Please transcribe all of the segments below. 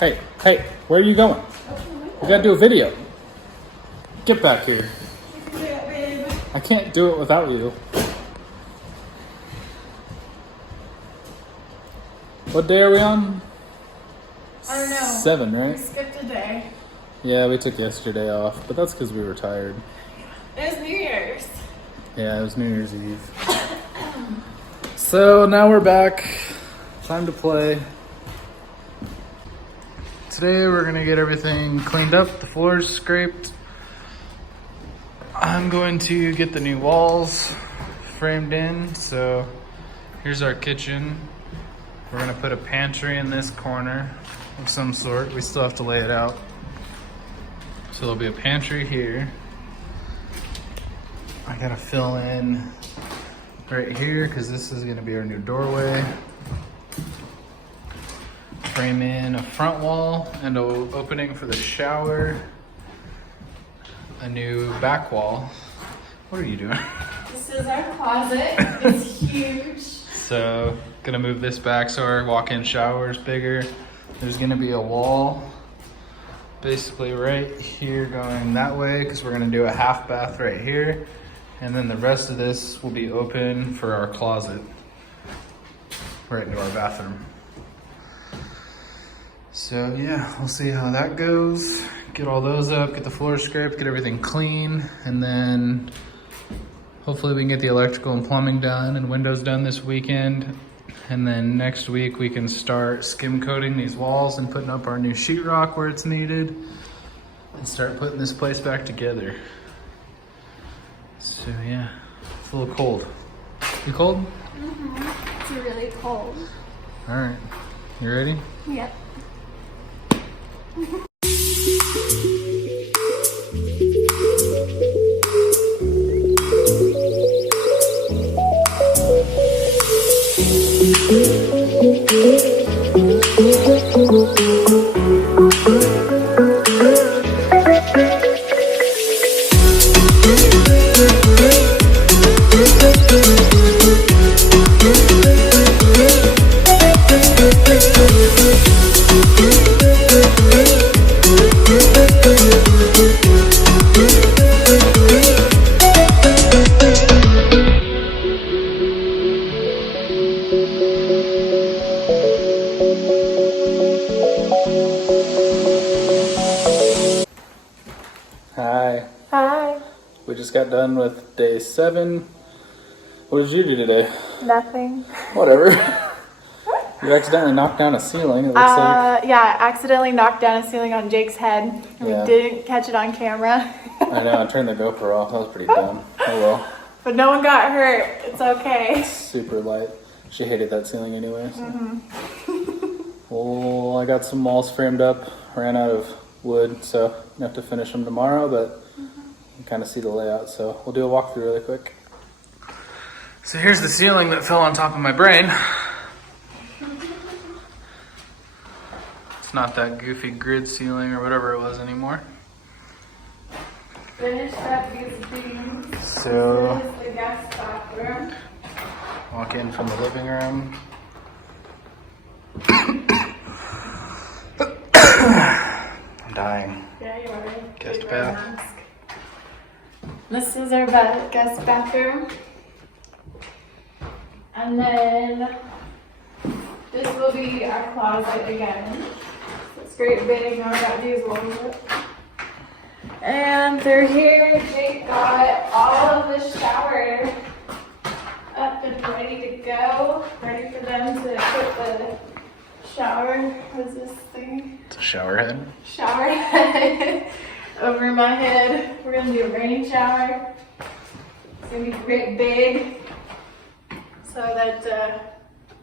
Hey, hey, where are you going? We gotta do a video. Get back here. I can't do it without you. What day are we on? I don't know. 7, right? We skipped a day. Yeah, we took yesterday off, but that's because we were tired. It was New Year's. Yeah, it was New Year's Eve. So now we're back. Time to play. Today we're gonna get everything cleaned up, the floors scraped. I'm going to get the new walls framed in. So here's our kitchen. We're gonna put a pantry in this corner of some sort. We still have to lay it out. So there'll be a pantry here. I gotta fill in right here because this is gonna be our new doorway. Frame in a front wall and an opening for the shower. A new back wall. What are you doing? This is our closet. It's huge. So, gonna move this back so our walk-in shower is bigger. There's gonna be a wall basically right here going that way because we're gonna do a half bath right here. And then the rest of this will be open for our closet right into our bathroom. So yeah, we'll see how that goes. Get all those up, get the floor scraped, get everything clean, and then hopefully we can get the electrical and plumbing done and windows done this weekend. And then next week we can start skim coating these walls and putting up our new sheetrock where it's needed and start putting this place back together. So yeah, it's a little cold. You cold? Mm-hmm. It's really cold. All right, you ready? Yep. Hi. Hi. We just got done with day 7. What did you do today? Nothing. Whatever. You accidentally knocked down a ceiling, it looks like. Yeah, I accidentally knocked down a ceiling on Jake's head. Yeah. We didn't catch it on camera. I know, I turned the GoPro off. That was pretty dumb. Oh well. But no one got hurt. It's okay. Super light. She hated that ceiling anyway. So. Well, I got some walls framed up. Ran out of wood, so I have to finish them tomorrow, but you can kind of see the layout. So we'll do a walkthrough really quick. So here's the ceiling that fell on top of my brain. It's not that goofy grid ceiling or whatever it was anymore. Finish up these beams. So This is the guest bathroom. walk in from the living room. I'm dying. Yeah, you are. Guest You wear a bath. mask. This is our guest bathroom. And then this will be our closet again. It's great big, now I got these walls up. And through here, Jake got all of the shower up and ready to go. Ready for them to put the shower, what is this thing? It's a shower head. Shower head over my head. We're gonna do a rain shower. It's gonna be great big so that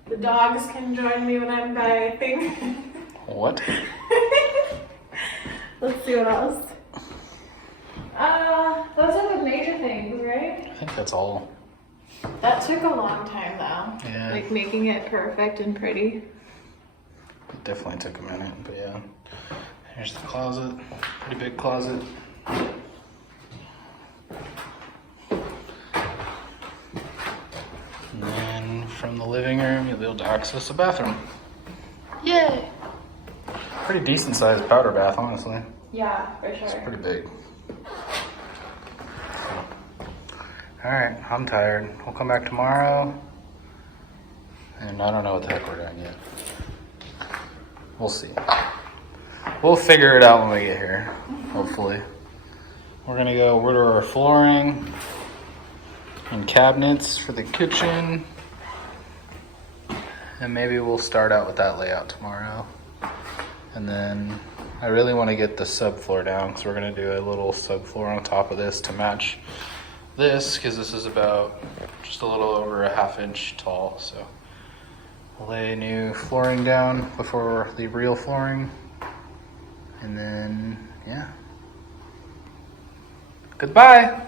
the dogs can join me when I'm bathing. What? Let's see what else. Those are the major things, right? I think that's all. That took a long time though. Yeah. Like making it perfect and pretty. It definitely took a minute, but yeah. Here's the closet. Pretty big closet. And then from the living room, you'll be able to access the bathroom. Yay! Pretty decent sized powder bath, honestly. Yeah, for It's sure. pretty big. All right, I'm tired. We'll come back tomorrow. And I don't know what the heck we're doing yet. We'll see. We'll figure it out when we get here, hopefully. We're gonna go order our flooring and cabinets for the kitchen. And maybe we'll start out with that layout tomorrow. And then I really want to get the subfloor down because we're going to do a little subfloor on top of this to match this, because this is about just a little over a ½ inch tall. So we'll lay new flooring down before the real flooring. And then, yeah. Goodbye.